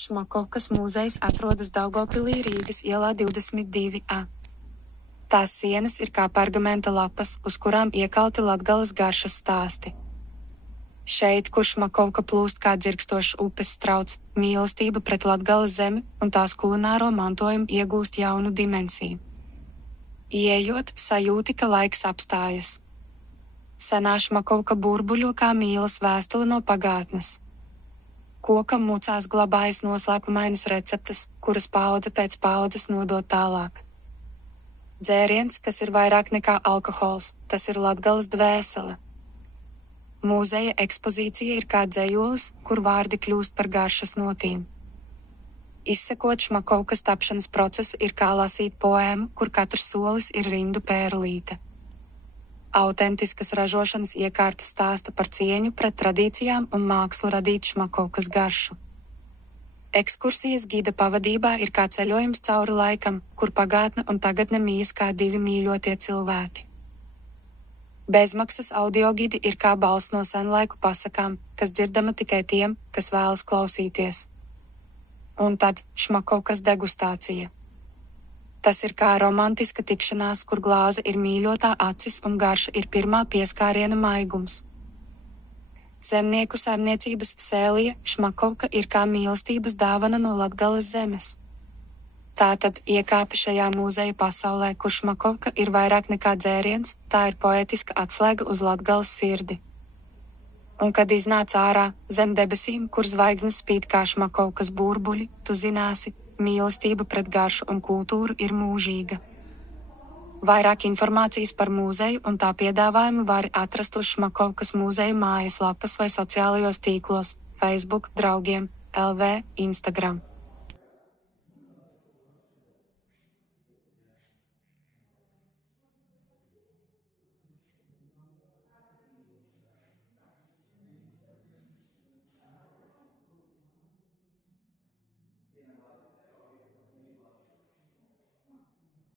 Šmakovkas mūzejs atrodas Daugavpilī, Rīgas ielā 22A. Tās sienas ir kā pergamenta lapas, uz kurām iekalti Latgales garšas stāsti. Šeit, kur Šmakovka plūst kā dzirkstošs upes strauts, mīlestība pret Latgales zemi un tās kulināro mantojumu iegūst jaunu dimensiju. Ieejot, sajūti, ka laiks apstājas. Senā Šmakovka burbuļo kā mīlas vēstule no pagātnes. Kokam mucās glabājas noslēpumainas receptes, kuras paudze pēc paudzes nodot tālāk. Dzēriens, kas ir vairāk nekā alkohols, tas ir Latgales dvēsele. Mūzeja ekspozīcija ir kā dzejolis, kur vārdi kļūst par garšas notīm. Izsekot Šmakovkas tapšanas procesu ir kā lasīt poēmu, kur katrs solis ir rindu pērlīte. Autentiskas ražošanas iekārta stāsta par cieņu pret tradīcijām un mākslu radīt Šmakovkas garšu. Ekskursijas gida pavadībā ir kā ceļojums cauri laikam, kur pagātne un tagadne mijas kā divi mīļotie cilvēki. Bezmaksas audiogidi ir kā balss no senlaiku pasakām, kas dzirdama tikai tiem, kas vēlas klausīties. Un tad Šmakovkas degustācija. Tas ir kā romantiska tikšanās, kur glāze ir mīļotā acis un garša ir pirmā pieskāriena maigums. Zemnieku saimniecības sēlija Šmakovka ir kā mīlestības dāvana no Latgales zemes. Tātad iekāpi šajā mūzeja pasaulē, kur Šmakovka ir vairāk nekā dzēriens, tā ir poētiska atslēga uz Latgales sirdi. Un kad iznāc ārā, zem debesīm, kur zvaigznes spīd kā Šmakovkas burbuļi, tu zināsi, mīlestība pret garšu un kultūru ir mūžīga. Vairāk informācijas par mūzeju un tā piedāvājumu vari atrast uz Šmakovkas mūzeja mājaslapas vai sociālajos tīklos, Facebook, draugiem, LV, Instagram.